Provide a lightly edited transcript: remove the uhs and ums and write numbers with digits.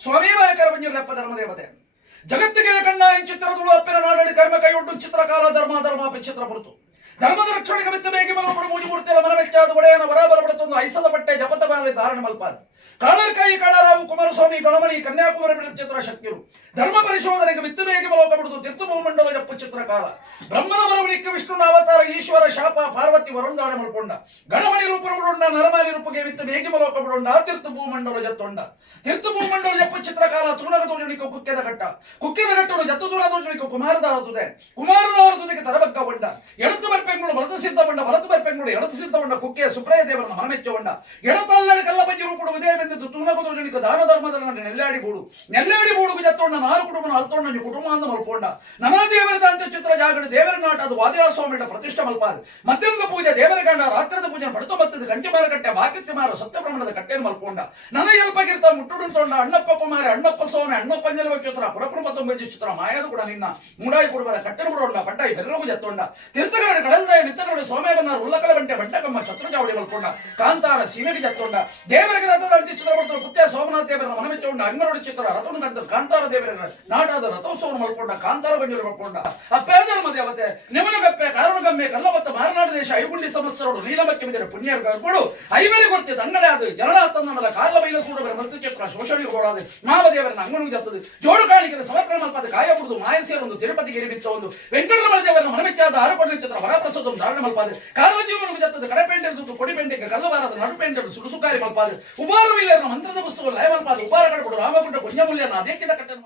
ಸ್ವಾಮಿ ವಾಯಕರ ಬಂಜಿರಪ್ಪ ಧರ್ಮದೇವತೆ ಜಗತ್ತಿಗೆ ಕಣ್ಣ ಚಿತ್ರದುಳು ಅಪ್ಪಿನ ನಾಡಳಿ ಕರ್ಮ ಕೈಯೊಡ್ಡು ಚಿತ್ರಕಾಲ ಧರ್ಮ ಧರ್ಮಾಪಿ ಚಿತ್ರ ಬರುತ್ತು ಧರ್ಮದ ರಕ್ಷಣೆಗೆ ಮಿತ್ತ ಬೇಗೆ ಮಲಪಡು ಮೂಜಿ ಮೂರ್ತಿಯ ಮನವೆಚ್ಚಾದ ಒಡೆಯನ ಬರಾಬರ ಬಡತೊಂದು ಐಸದ ಬಟ್ಟೆ ಜಪತ ಬಾರಲಿ ಧಾರಣ ಮಲ್ಪಾದ ಕಾಳರ್ಕಾಯಿ ಕಾಳರಾವು ಕುಮಾರಸ್ವಾಮಿ ಗಣಮಣಿ ಕನ್ಯಾಕುಮಾರಿ ಬಿಡ ಚಿತ್ರ ಶಕ್ತಿರು ಧರ್ಮ ಪರಿಶೋಧನೆಗೆ ಮಿತ್ತ ಬೇಗೆ ಮಲೋಕ ಬಿಡುದು ತೀರ್ಥ ಭೂಮಂಡಲ ಜಪ್ಪ ಚಿತ್ರಕಾಲ ಬ್ರಹ್ಮನ ಬರವಣಿಕೆ ವಿಷ್ಣುನ ಅವತಾರ ಈಶ್ವರ ಶಾಪ ಪಾರ್ವತಿ ವರುಣದಾಣ ಮಲ್ಕೊಂಡ ಗಣಮಣಿ ರೂಪ ಬಿಡೊಂಡ ನರಮಾಲಿ ರೂಪಗೆ ಮಿತ್ತ ಬೇಗೆ ಮಲೋಕ ಬಿಡೊಂಡ ತೀರ್ಥ ಭೂಮಂಡಲ ಜತ್ತೊಂಡ ತೀರ್ಥ ಭೂಮಂಡಲ ಜಪ್ಪ ಚಿತ್ರಕಾಲ ತೂನಗ ತೋಜಣಿಕ ಕುಕ್ಕೆದ ಘಟ್ಟನು ಜತ್ತು ತೂನ ತೋಜಣಿಕ ಕುಮಾರದಾರ ತುದೆಗೆ ತರಬಕ್ಕ ಬಂಡ ಎಡತು ಬರ್ಪೆಂಗಳು ಬಲತು ಸಿದ್ಧಗೊಂಡ ಬಲತು ಬರ್ಪೆಂಗಳು ಎಡತು ಸಿದ್ಧಗೊಂಡ ಕುಕ್ಕೆ ಸುಪ್ರಯ ದೇವರನ್ನ ಮನಮೆಚ್ಚಗೊಂಡ ಎಡತಲ್ಲಡಿ ಕಲ್ಲ ಬಜ್ಜಿ ರೂಪಡು ವಿಜಯ ಬೆಂದಿದ್ದು ತೂನಗ ತೋಜಣಿಕ ದಾನ ಧರ್ಮದ ನೆಲ್ಲಾಡಿ ಬೂಡುಗು ಜತ್ತೊಂಡ ನಾರು ಕುಟುಂಬನ ಅಲ್ತೊಂಡ ನೀವು ಕುಟುಂಬ ಅಂತ ಮಲ್ಕೊಂಡ ನನ ದೇವರದ ಅಂತ್ಯಚಿತ್ರ ಜಾಗಡ ದೇವರ ನಾಟ ಅದು ವಾದಿರಾಜ ಸ್ವಾಮಿಯ ಪ್ರತಿಷ್ಠೆ ಮಲ್ಪಾದ ಮಧ್ಯಂಗ ಪೂಜೆ ದೇವರ ಗಂಡ ರಾತ್ರದ ಪೂಜೆ ಪಡುತ್ತ ಬರ್ತದ ಗಂಟೆ ಮಾರ ಕಟ್ಟೆ ವಾಕ್ಯತೆ ಮಾರ ಸತ್ಯ ಪ್ರಮಾಣದ ಕಟ್ಟೆಯನ್ನು ಮಲ್ಕೊಂಡ ನನ್ನ ಎಲ್ಪಗಿರ್ತ ಮುಟ್ಟುಡು ತೊಂಡ ಅಣ್ಣಪ್ಪ ಕುಮಾರಿ ಅಣ್ಣಪ್ಪ ಸ್ವಾಮಿ ಅಣ್ಣಪ್ಪ ಅಂಜಲ ಚಿತ್ರ ಪುರಪ್ರಮ ತೊಂಬೈದು ಚಿತ್ರ ಮಾಯದ ಕೂಡ ನಿನ್ನ ಮೂಡಾಯಿ ಕೊಡುವ ಕಟ್ಟೆನ ಬಿಡೋಣ ಬಡ್ಡಾಯಿ ಬೆರಗು ಜತ್ತೊಂಡ ತೀರ್ಥಗರಡೆ ಕಡಲ್ದಾಯ ನಿತ್ತಗರಡೆ ಸೋಮೇಗನ ಉಲ್ಲಕಲ ಗಂಟೆ ಬಡ್ಡಕಮ್ಮ ಛತ್ರಚಾವಡಿ ಮಲ್ಕೊಂಡ ಕಾಂತಾರ ಸೀಮೆಗೆ ಜತ್ತೊಂಡ ದೇವರಿಗೆ ರಥದ ಅಂತ್ಯ ಚಿತ್ರ ಬರ್ತದೆ ಪುತ್ಯ ಸೋಮನಾಥ ದೇವರ ಮನಮೆಚ್ಚೊಂಡ ಅಂಗನೋಡಿ ಚಿತ್ರ ರಥವನ್ನು ಕಂತ ಕಾಂತಾರ ದೇವರ ನಾಟದ ರಥೋತ್ಸವವನ್ನು ಮಲ್ಕೊಂಡ ಕಾಂತಾರ ಬಂಜರು ಮಲ್ಕೊಂಡ ಅಪ್ಪೇ ಧರ್ಮ ದೇವತೆ ನಿಮನಗಪ್ಪೆ ಕಾರಣಗಮ್ಮೆ ಕಲ್ಲಬತ್ತ ಮಾರನಾಡು ದೇಶ ಐಗುಂಡಿ ಸಮಸ್ತರೋಡು ನೀಲಮಕ್ಕೆ ಬಿದ್ದರೆ ಪುಣ್ಯ ಕರ್ಕೊಂಡು ಐವೇರಿ ಗೊತ್ತಿದ್ದ ಅಂಗಡೆ ಅದು ಜನರ ತನ್ನ ಕಾಲ ಬೈಲ ಸೂಡಬರ ಮೃತ ಚಿತ್ರ ಶೋಷಣೆ ಓಡಾದೆ ಮಾವದೇವರನ್ನ ಅಂಗನಿಗೆ ಜತ್ತದು ಜೋಡು ಕಾಣಿಕೆ ಸಮರ್ಪಣೆ ಮಲ್ಪಾದ ಕಾಯ ಬಿಡುದು ಮಾಯಸಿಯರ ಒಂದು ತಿರುಪತಿಗೆ ಬಿತ್ತ ಒಂದು ವೆಂಕಟರಮಣ ದೇವರನ್ನ ಮನಮೆಚ್ಚಾದ ಆರುಕೊಡ ಚಿತ್ರ ವರಪ್ರಸಾದ ಧಾರಣ ಮಲ್ಪಾದ ಕಾಲ ಜೀವನ ಜತ್ತದ ಕಡಪೆಂಟೆ ಕೊಡಿಪೆಂಟೆಗೆ ಕಲ್ಲಬಾರದ ನಡುಪೆಂಟೆ ಸುಡುಸುಕಾರಿ ಮಲ್ಪಾದ ಉಪಾರವಿಲ್ಲರ ಮಂತ್ರದ ಪುಸ್ತಕ ಲಯ ಮಲ್ಪಾದ ಉಪಾರ ಕಡಪಡು ರಾಮಗುಂಡ ಪುಣ್ಯಮೂಲ್ಯನ ಅದೇಕಿದ ಕಟ್ಟೆ